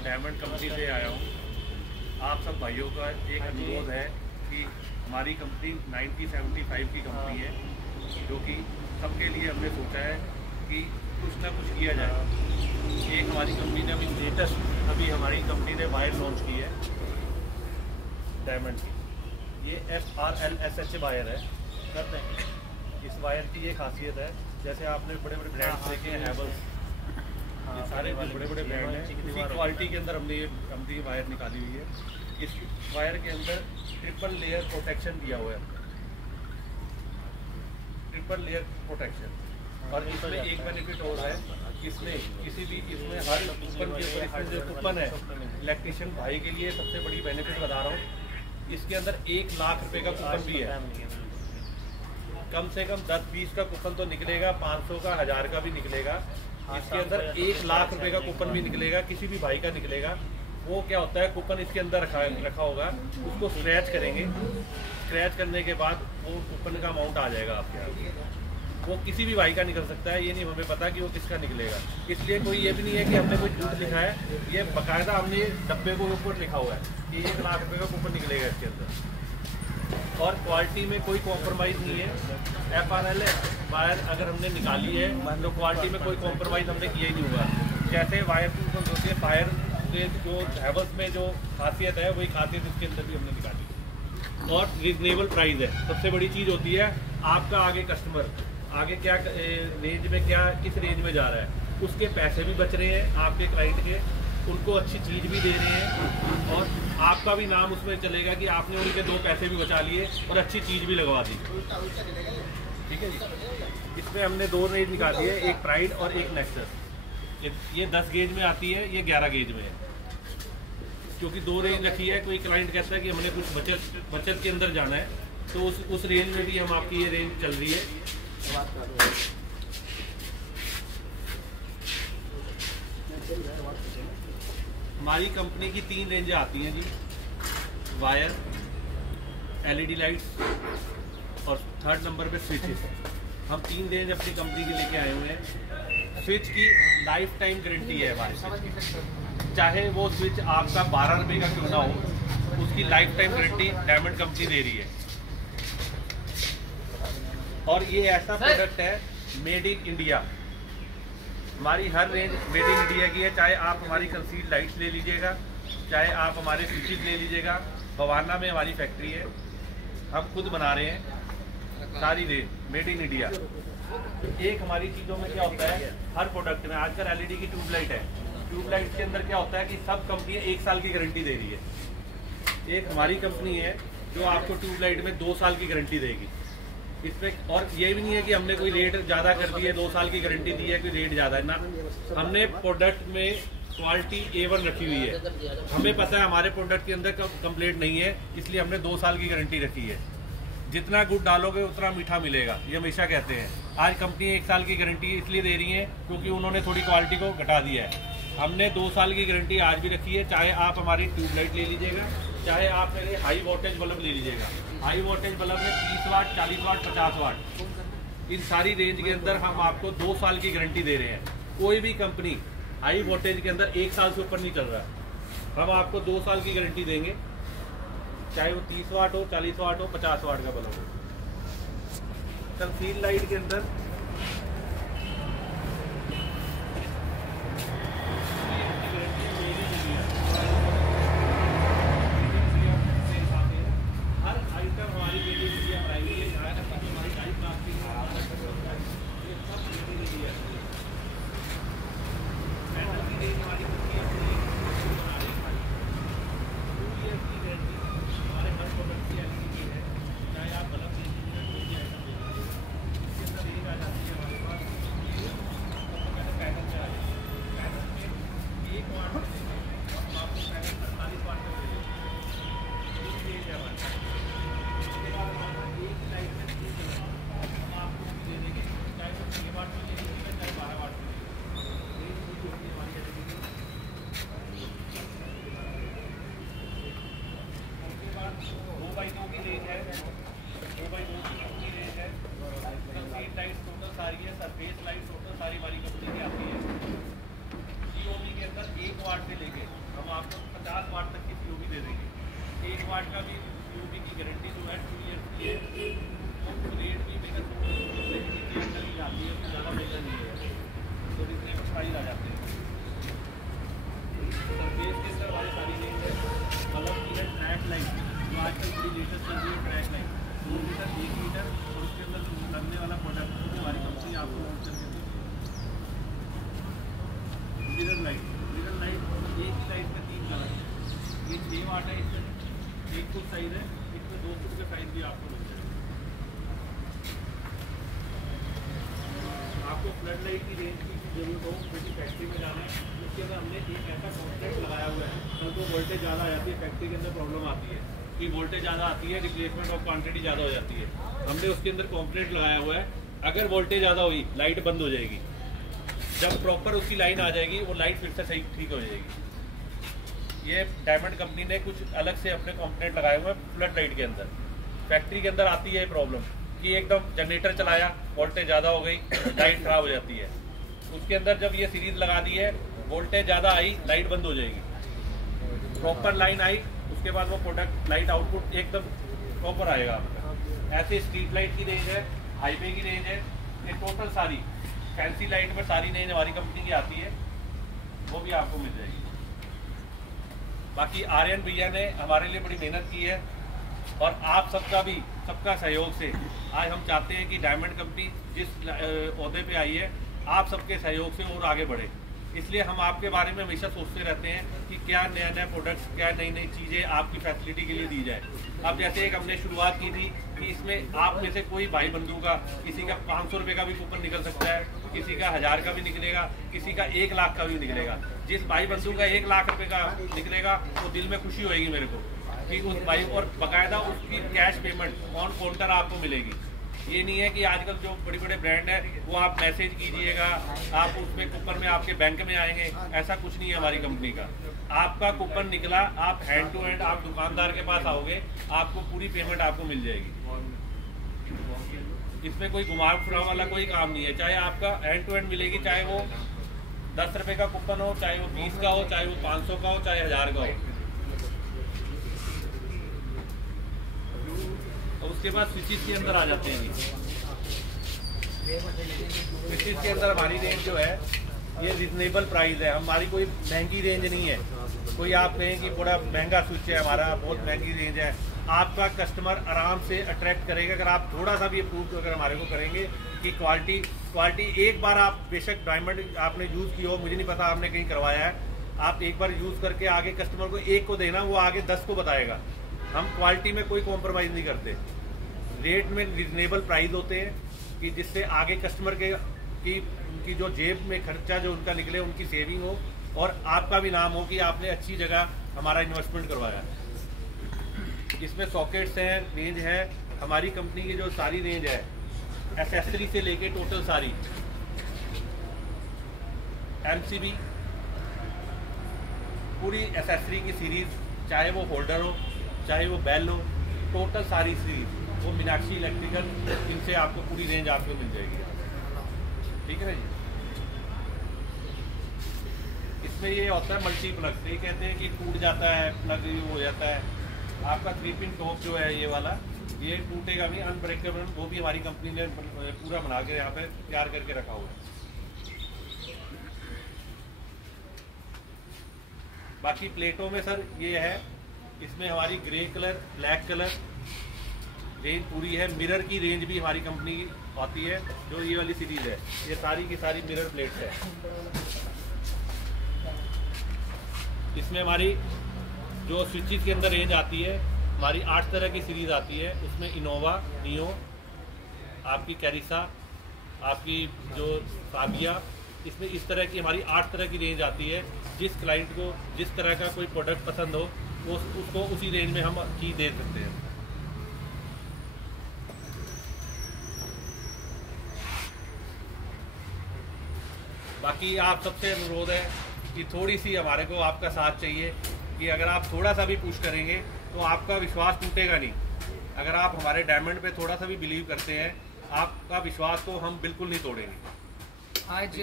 मैं diamond company से आया हूँ। आप सब भाइयों का एक अनुरोध है कि हमारी कंपनी 1975 की कंपनी है, जो कि सबके लिए हमने सोचा है कि कुछ ना कुछ किया जाए। एक हमारी कंपनी ने अभी हमारी कंपनी ने वायर लॉन्च की है डायमंड की। ये FRLSH वायर है। करते हैं इस वायर की ये खासियत है, जैसे आपने बड़े बड़े ब्रांड्स देखे हैं, हैवल्स, ये सारे बड़े बड़े ब्रांड हैं, इसी क्वालिटी के अंदर हमने ये वायर निकाली हुई है। इस वायर के अंदर ट्रिपल लेयर प्रोटेक्शन दिया हुआ है, ट्रिपल लेयर प्रोटेक्शन। और इसमें एक बेनिफिट और है, इसमें किसी भी इसमें हर कूपन के ऊपर इसमें जो कूपन है इलेक्ट्रिशियन भाई के लिए सबसे बड़ी बेनिफिट बता रहा हूँ, इसके अंदर 1 लाख रुपए का कूपन भी है। कम से कम 10-20 का कूपन तो निकलेगा, 500 का, 1000 का भी निकलेगा। इसके अंदर 1 लाख रुपए का कूपन भी निकलेगा, किसी भी भाई का निकलेगा। वो क्या होता है, कूपन इसके अंदर रखा होगा, उसको स्क्रैच करेंगे, स्क्रैच करने के बाद वो कूपन का अमाउंट आ जाएगा आपके यहाँ। वो किसी भी भाई का निकल सकता है, ये नहीं हमें पता कि वो किसका निकलेगा। इसलिए कोई ये भी नहीं है कि हमने कोई झूठ लिखा है, ये बाकायदा हमने डब्बे को ऊपर लिखा हुआ है कि 1 लाख रुपए का कूपन निकलेगा इसके अंदर। और क्वालिटी में कोई कॉम्प्रोमाइज़ नहीं है। FRL वायर अगर हमने निकाली है तो क्वालिटी में कोई कॉम्प्रोमाइज़ हमने किया ही नहीं हुआ। जैसे वायर की ऊपर होती है, फायर के जो हैवल्स में जो खासियत है वही खासियत इसके अंदर भी हमने निकाली। और रिजनेबल प्राइस है, सबसे बड़ी चीज़ होती है आपका आगे कस्टमर आगे क्या रेंज में क्या किस रेंज में जा रहा है, उसके पैसे भी बच रहे हैं आपके क्लाइंट के, उनको अच्छी चीज़ भी दे रहे हैं और आपका भी नाम उसमें चलेगा कि आपने उनके 2 पैसे भी बचा लिए और अच्छी चीज़ भी लगवा दी। ठीक है जी। इसमें हमने 2 रेंज निकाली है, एक प्राइड और एक नेक्सस। ये 10 गेज में आती है, ये 11 गेज में है। क्योंकि 2 रेंज रखी है, कोई क्लाइंट कहता है कि हमने कुछ बचत के अंदर जाना है, तो उस रेंज में भी हम आपकी ये रेंज चल रही है। हमारी कंपनी की 3 रेंजें आती हैं जी, वायर, LED लाइट्स और 3rd नंबर पे स्विचेस। हम 3 रेंज अपनी कंपनी की लेके आए हुए हैं। स्विच की लाइफ टाइम गारंटी है हमारे स्विच की, चाहे वो स्विच आपका 12 रुपये का क्यों ना हो, उसकी lifetime guarantee diamond company दे रही है। और ये ऐसा प्रोडक्ट है मेड इन इंडिया। हमारी हर रेंज मेड इन इंडिया की है, चाहे आप हमारी कंसील्ड लाइट्स ले लीजिएगा, चाहे आप हमारे स्विचेस ले लीजिएगा। बवाना में हमारी फैक्ट्री है, हम खुद बना रहे हैं सारी रेंज मेड इन इंडिया। एक हमारी चीज़ों में क्या होता है, हर प्रोडक्ट में आजकल LED की ट्यूबलाइट है, ट्यूबलाइट के अंदर क्या होता है कि सब कंपनियाँ 1 साल की गारंटी दे रही है। एक हमारी कंपनी है जो आपको ट्यूबलाइट में 2 साल की गारंटी देगी इसमें। और ये भी नहीं है कि हमने कोई रेट ज़्यादा कर दी है, 2 साल की गारंटी दी है, कोई रेट ज़्यादा है ना। हमने प्रोडक्ट में क्वालिटी A1 रखी हुई है। हमें पता है हमारे प्रोडक्ट के अंदर कंप्लेंट नहीं है, इसलिए हमने 2 साल की गारंटी रखी है। जितना गुड़ डालोगे उतना मीठा मिलेगा, ये हमेशा कहते हैं। आज कंपनी 1 साल की गारंटी इसलिए दे रही है क्योंकि उन्होंने थोड़ी क्वालिटी को घटा दिया है। हमने 2 साल की गारंटी आज भी रखी है, चाहे आप हमारी ट्यूबलाइट ले लीजिएगा, चाहे आप मेरे हाई वोल्टेज बल्ब ले लीजिएगा। हाई वोल्टेज बल्ब में 30 वाट, 40 वाट, 50 वाट, इन सारी रेंज के अंदर हम आपको 2 साल की गारंटी दे रहे हैं। कोई भी कंपनी हाई वोल्टेज के अंदर 1 साल से ऊपर नहीं चल रहा, हम आपको 2 साल की गारंटी देंगे, चाहे वो 30 वाट हो, 40 वाट हो, 50 वाट का बल्ब हो। कंसील लाइट के अंदर लाइट की रेंज की जरूरत हो, क्योंकि फैक्ट्री में जाना है, उसके अंदर हमने एक ऐसा कॉन्ट्रैक्ट लगाया हुआ है। कल को वोल्टेज ज़्यादा आ जाती है, फैक्ट्री के अंदर प्रॉब्लम आती है कि वोल्टेज ज़्यादा आती है, रिप्लेसमेंट ऑफ क्वांटिटी ज़्यादा हो जाती है। हमने उसके अंदर कॉम्पोनेंट लगाया हुआ है, अगर वोल्टेज ज़्यादा हुई लाइट बंद हो जाएगी, जब प्रॉपर उसकी लाइन आ जाएगी वो लाइट फिर से सही ठीक हो जाएगी। ये डायमंड कंपनी ने कुछ अलग से अपने कॉम्पोनेंट लगाए हुए हैं फ्लड लाइट के अंदर। फैक्ट्री के अंदर आती है प्रॉब्लम कि एकदम जनरेटर चलाया, वोल्टेज ज़्यादा हो गई, लाइट खराब हो जाती है। उसके अंदर जब ये सीरीज लगा दी है, वोल्टेज ज़्यादा आई, लाइट बंद हो जाएगी। प्रॉपर लाइन आई, उसके बाद वो प्रोडक्ट लाइट आउटपुट एकदम प्रॉपर आएगा आपका। ऐसे स्ट्रीट लाइट की रेंज है, हाईवे की रेंज है, ये टोटल सारी फैंसी लाइट में सारी रेंज हमारी कंपनी की आती है, वो भी आपको मिल जाएगी। बाकी आर्यन भैया ने हमारे लिए बड़ी मेहनत की है और आप सबका सहयोग से आज हम चाहते हैं कि डायमंड कंपनी जिस ओहदे पे आई है, आप सबके सहयोग से और आगे बढ़े। इसलिए हम आपके बारे में हमेशा सोचते रहते हैं कि क्या नया नया प्रोडक्ट्स, क्या नई नई चीज़ें आपकी फैसिलिटी के लिए दी जाए। अब जैसे एक हमने शुरुआत की थी कि इसमें आप में से कोई भाई बंधु का, किसी का 500 रुपये का भी कूपन निकल सकता है, किसी का 1000 का भी निकलेगा, किसी का 1 लाख का भी निकलेगा। जिस भाई बंधु का 1 लाख रुपये का निकलेगा तो दिल में खुशी होगी मेरे को कि उस भाई, और बाकायदा उसकी कैश पेमेंट ऑन काउंटर आपको मिलेगी। ये नहीं है कि आजकल जो बड़े बड़े ब्रांड है वो आप मैसेज कीजिएगा, आप उसमें कूपन में आपके बैंक में आएंगे, ऐसा कुछ नहीं है हमारी कंपनी का। आपका कूपन निकला, आप हैंड टू हैंड आप दुकानदार के पास आओगे, आपको पूरी पेमेंट आपको मिल जाएगी। इसमें कोई घुमाव फिराव वाला कोई काम नहीं है। चाहे आपका हैंड टू हैंड मिलेगी, चाहे वो 10 रुपये का कूपन हो, चाहे वो 20 का हो, चाहे वो 500 का हो, चाहे 1000 का हो। उसके बाद स्विचेस के अंदर आ जाते हैं। स्विचेस के अंदर हमारी रेंज जो है ये रिजनेबल प्राइस है, हमारी कोई महंगी रेंज नहीं है। कोई आप कहें कि बड़ा महंगा स्विच है हमारा, बहुत महंगी रेंज है, आपका कस्टमर आराम से अट्रैक्ट करेगा अगर आप थोड़ा सा भी अप्रूव अगर हमारे को करेंगे कि क्वालिटी एक बार आप बेशक डायमंड आपने यूज़ की हो, मुझे नहीं पता आपने कहीं करवाया है, आप एक बार यूज़ करके आगे कस्टमर को एक को देना, वो आगे 10 को बताएगा। हम क्वालिटी में कोई कॉम्प्रोमाइज़ नहीं करते, रेट में रिजनेबल प्राइस होते हैं कि जिससे आगे कस्टमर के उनकी जो जेब में खर्चा जो उनका निकले, उनकी सेविंग हो और आपका भी नाम हो कि आपने अच्छी जगह हमारा इन्वेस्टमेंट करवाया। इसमें सॉकेट्स हैं, रेंज है, हमारी कंपनी की जो सारी रेंज है एसेसरी से लेके टोटल सारी, एमसीबी पूरी एसेसरी की सीरीज, चाहे वो होल्डर हो, चाहे वो बेल हो, टोटल सारी सीरीज, वो मीनाक्षी इलेक्ट्रिकल, इनसे आपको पूरी रेंज आपको मिल जाएगी। ठीक है ना जी। इसमें ये होता है मल्टी प्लग, ये कहते हैं कि टूट जाता है प्लग, हो जाता है आपका 3 पिन टॉप जो है ये वाला, ये टूटेगा भी, अनब्रेकेबल, वो भी हमारी कंपनी ने पूरा बना के यहाँ पे तैयार करके रखा हुआ है। बाकी प्लेटों में सर ये है, इसमें हमारी grey colour, black colour range पूरी है। मिरर की रेंज भी हमारी कंपनी की आती है, जो ये वाली सीरीज है, ये सारी की सारी मिरर प्लेट है। इसमें हमारी जो स्विचेस के अंदर रेंज आती है, हमारी 8 तरह की सीरीज आती है। उसमें इनोवा, नियो, आपकी कैरिसा, आपकी जो साबिया, इसमें इस तरह की हमारी 8 तरह की रेंज आती है। जिस क्लाइंट को जिस तरह का कोई प्रोडक्ट पसंद हो, उसको उसी रेंज में हम चीज़ दे सकते हैं। बाकी आप सबसे अनुरोध है कि थोड़ी सी हमारे को आपका साथ चाहिए, कि अगर आप थोड़ा सा भी पुश करेंगे तो आपका विश्वास टूटेगा नहीं। अगर आप हमारे डायमंड पे थोड़ा सा भी बिलीव करते हैं, आपका विश्वास को हम बिल्कुल नहीं तोड़ेंगे। आज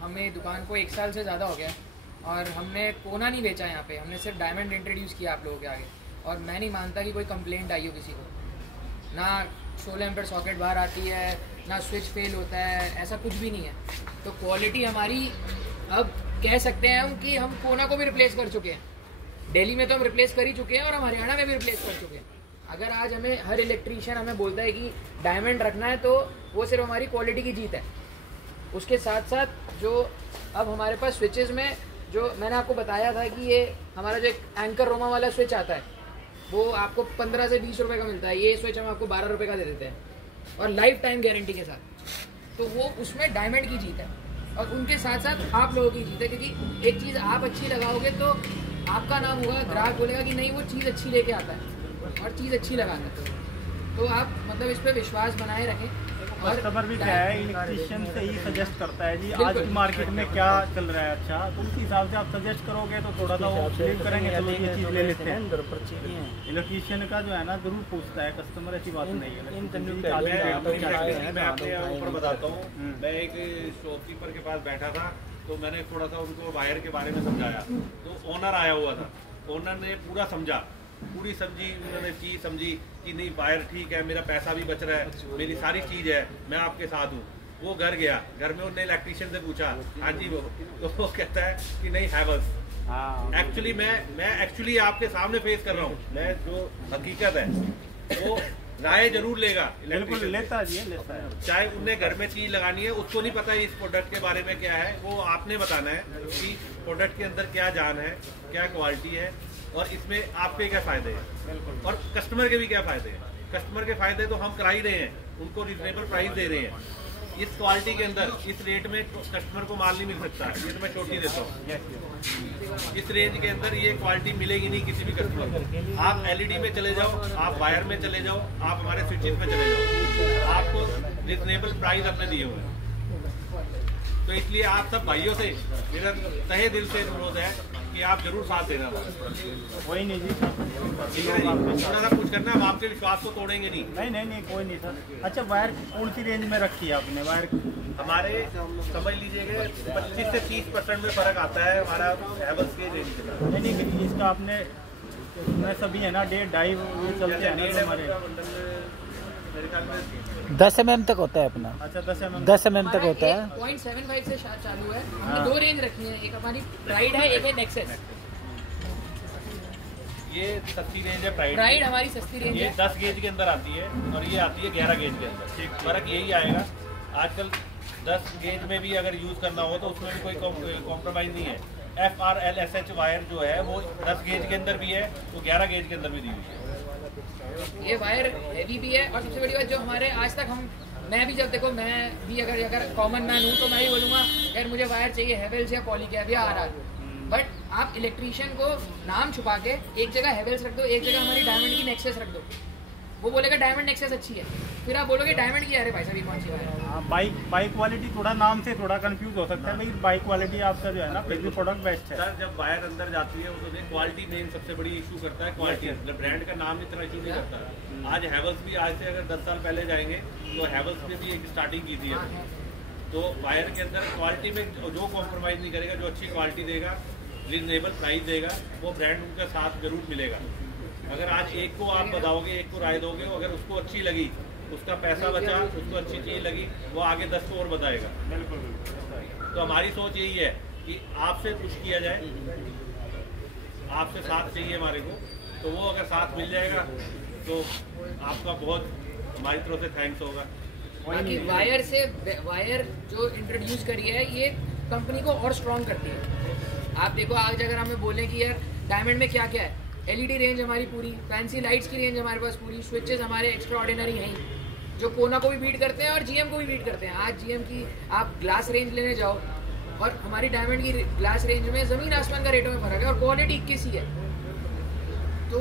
हमें दुकान को 1 साल से ज़्यादा हो गया और हमने कोना नहीं बेचा यहाँ पे, हमने सिर्फ डायमंड इंट्रोड्यूस किया आप लोगों के आगे। और मैं नहीं मानता कि कोई कंप्लेंट आई हो किसी को, ना 16 एम्पेयर सॉकेट बाहर आती है, ना स्विच फेल होता है, ऐसा कुछ भी नहीं है। तो क्वालिटी हमारी, अब कह सकते हैं हम कि हम कोना को भी रिप्लेस कर चुके हैं, दिल्ली में तो हम रिप्लेस कर ही चुके हैं और हम हरियाणा में भी रिप्लेस कर चुके हैं। अगर आज हमें हर इलेक्ट्रीशियन हमें बोलता है कि डायमंड रखना है, तो वो सिर्फ हमारी क्वालिटी की जीत है। उसके साथ साथ जो अब हमारे पास स्विचेस में, जो मैंने आपको बताया था कि ये हमारा जो एक एंकर रोमा वाला स्विच आता है, वो आपको 15 से 20 रुपये का मिलता है। ये स्विच हम आपको 12 रुपये का दे देते हैं और लाइफ टाइम गारंटी के साथ। तो वो उसमें डायमंड की जीत है। और उनके साथ साथ आप लोगों की जीत है, क्योंकि एक चीज़ आप अच्छी लगाओगे तो आपका नाम होगा, ग्राहक बोलेगा कि नहीं वो चीज़ अच्छी लेके आता है और चीज़ अच्छी लगाता है। तो आप मतलब इस पर विश्वास बनाए रखें। और कस्टमर भी क्या है, इलेक्ट्रिशियन से ही सजेस्ट करता है जी आज की मार्केट में क्या चल रहा है, अच्छा तो उस हिसाब से आप सजेस्ट करोगे तो थोड़ा सा वो बिलीव करेंगे, चलो ये चीज़ ले लेते हैं। इलेक्ट्रिशियन का जो है ना जरूर पूछता है कस्टमर, ऐसी बात नहीं है। मैं अपने ऊपर बताता हूँ, मैं एक शॉपकीपर के पास बैठा था तो मैंने थोड़ा सा उनको वायर के बारे में समझाया, तो ओनर आया हुआ था, ओनर ने पूरा समझा, पूरी समझी, उन्होंने चीज़ समझी कि नहीं वायर ठीक है, मेरा पैसा भी बच रहा है, मेरी सारी चीज़ है, मैं आपके साथ हूँ। वो घर गया, घर में उन्होंने इलेक्ट्रिशियन से पूछा हाँ जी वो, तो वो कहता है कि नहीं हैवेल्स। एक्चुअली मैं एक्चुअली आपके सामने फेस कर रहा हूँ, मैं जो हकीकत है वो राय जरूर लेगा, बिल्कुल लेता है, चाहे उन्हें घर में चीज लगानी है, उसको नहीं पता इस प्रोडक्ट के बारे में क्या है, वो आपने बताना है कि प्रोडक्ट के अंदर क्या जान है, क्या क्वालिटी है और इसमें आपके क्या फायदे हैं और कस्टमर के भी क्या फायदे हैं। कस्टमर के फायदे तो हम करा ही रहे हैं, उनको रिजनेबल प्राइस दे रहे हैं। इस क्वालिटी के अंदर इस रेट में कस्टमर को माल नहीं मिल सकता, ये तो मैं छोटी देता हूँ। इस रेंज के अंदर ये क्वालिटी मिलेगी नहीं किसी भी कस्टमर को। आप एलईडी में चले जाओ, आप वायर में चले जाओ, आप हमारे स्विचेस में चले जाओ, आपको रिजनेबल प्राइस अपने दिए हुए हैं। तो इसलिए आप सब भाइयों से मेरा तहे दिल से अनुरोध है कि आप जरूर साथ देना। कोई नहीं जी, थोड़ा सा कुछ करना, हम आपके विश्वास को तोड़ेंगे नहीं। नहीं कोई नहीं सर। अच्छा वायर कौन सी रेंज में रखी है आपने वायर? हमारे समझ लीजिएगा 25 से 30% में फर्क आता है हमारा हैवेल्स के रेंज में। नहीं इसका आपने सभी है ना 1.5 चलते हैं ना हमारे 10 mm तक होता है अपना। अच्छा 10 mm तक होता है। 0.75 से चालू है। हमने दो रेंज रखी है, एक हमारी प्राइड है, एक है नेक्सस। ये सस्ती रेंज है प्राइड हमारी सस्ती रेंज है। ये 10 गेज के अंदर आती है और ये आती है 11 गेज के अंदर। फर्क यही आएगा। आजकल 10 गेज में भी अगर यूज करना हो तो उसमें भी कोई कॉम्प्रोमाइज नहीं है। FRLSH वायर जो है वो 10 गेज के अंदर भी है, वो 11 गेज के अंदर भी दी हुई है। ये वायर हैवी भी है और सबसे बड़ी बात जो हमारे आज तक मैं भी जब देखो, मैं भी अगर कॉमन मैन हूँ तो मैं ही बोलूँगा यार मुझे वायर चाहिए हैवेल्स या पॉलीकैब या RR। बट आप इलेक्ट्रीशियन को नाम छुपा के एक जगह हैवेल्स रख दो, एक जगह हमारी डायमंड की नेक्सस रख दो, वो बोलेगा डायमंड नेक्सस अच्छी है, फिर आप बोलोगे डायमंड की, अरे भाई साहब कौन सी वायर। बाइक क्वालिटी थोड़ा नाम से थोड़ा कंफ्यूज हो सकता है, लेकिन बाइक क्वालिटी आपका जो है ना फिर भी प्रोडक्ट बेस्ट है। सर जब वायर अंदर जाती है तो क्वालिटी मेन सबसे बड़ी इशू करता है, क्वालिटी ब्रांड का नाम इतना इशू नहीं करता। आज हैवेल्स भी आज से अगर 10 साल पहले जाएंगे तो हैवेल्स ने भी एक स्टार्टिंग की थी। तो वायर के अंदर क्वालिटी में जो कॉम्प्रोमाइज़ नहीं करेगा, जो अच्छी क्वालिटी देगा, रिजनेबल प्राइस देगा, वो ब्रांड उनका साथ जरूर मिलेगा। अगर आज एक को आप बताओगे, एक को राय दोगे, अगर उसको अच्छी लगी, उसका पैसा बचा, उसको अच्छी चीज़ लगी, वो आगे 10 को और बताएगा। तो हमारी सोच यही है कि आपसे कुछ किया जाए, आपसे साथ चाहिए हमारे को, तो वो अगर साथ मिल जाएगा तो आपका बहुत हमारी तरफ से थैंक्स होगा। बाकी वायर जो इंट्रोड्यूस करी है ये कंपनी को और स्ट्रॉन्ग करती है। आप देखो आज अगर हमें बोलें कि यार डायमंड में क्या क्या है, LED रेंज हमारी पूरी, फैंसी लाइट्स की रेंज हमारे पास पूरी, स्विचेस हमारे एक्स्ट्रा ऑर्डिनरी हैं जो कोना को भी बीट करते हैं और GM को भी बीट करते हैं। आज GM की आप ग्लास रेंज लेने जाओ और हमारी डायमंड की ग्लास रेंज में ज़मीन आसमान का रेटों में फर्क है और क्वालिटी 21 ही है। तो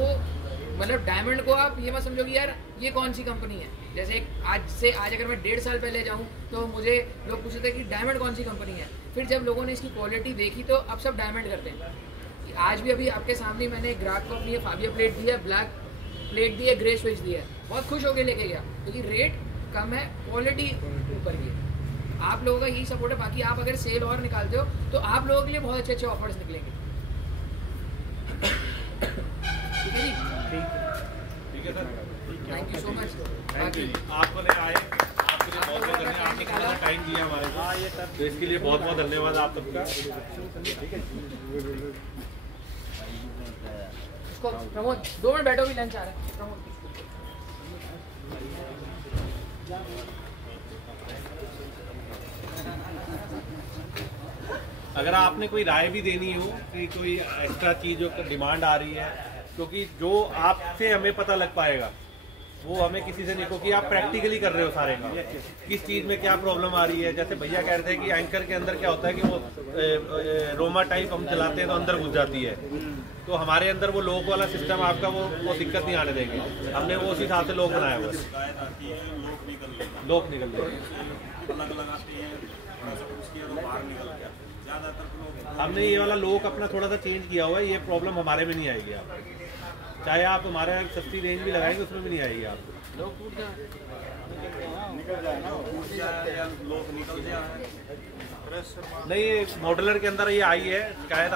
मतलब डायमंड को आप ये मत समझो कि यार ये कौन सी कंपनी है। जैसे आज अगर मैं 1.5 साल पहले जाऊँ तो मुझे लोग पूछते थे कि डायमंड कौन सी कंपनी है। फिर जब लोगों ने इसकी क्वालिटी देखी तो अब सब डायमंड करते हैं। आज भी अभी आपके सामने मैंने एक ग्राहक को अपनी फाबिया प्लेट दी है, ब्लैक प्लेट दी है, ग्रे स्विच दी है, बहुत खुश होकर लेके गया क्योंकि रेट कम है, क्वालिटी ऊपर की है। आप लोगों का यही सपोर्ट है। बाकी आप अगर सेल और निकालते हो तो आप लोगों के लिए बहुत अच्छे अच्छे ऑफर्स निकलेंगे। ठीक है जी, ठीक है sir, thank you so much. Thank you. आपको आए, आपके लिए बहुत बहुत धन्यवाद, आपने कितना टाइम दिया हमारे को, तो इसके लिए बहुत बहुत धन्यवाद आप सबका। उसको प्रमोद 2 मिनट बैठो, भी लंच आ रहा है। प्रमोद अगर आपने कोई राय भी देनी हो कि कोई एक्स्ट्रा चीज़ जो डिमांड आ रही है, क्योंकि जो आपसे हमें पता लग पाएगा वो हमें किसी से नहीं को कि आप प्रैक्टिकली कर रहे हो सारे काम, किस चीज़ में क्या प्रॉब्लम आ रही है। जैसे भैया कह रहे थे कि एंकर के अंदर क्या होता है कि वो रोमा टाइप हम चलाते हैं तो अंदर घुस जाती है, तो हमारे अंदर वो लॉक वाला सिस्टम आपका वो दिक्कत नहीं आने देंगे। हमने वो उसी हिसाब से लॉक बनाया हुआ है, लॉक निकल जाए। हमने ये वाला लॉक अपना थोड़ा सा चेंज किया हुआ है, ये प्रॉब्लम हमारे में नहीं आएगी आपको, चाहे आप हमारे सस्ती रेंज भी लगाएंगे उसमें भी नहीं आएगी आपको। नहीं, ये मॉडुलर के अंदर ये आई है शिकायत।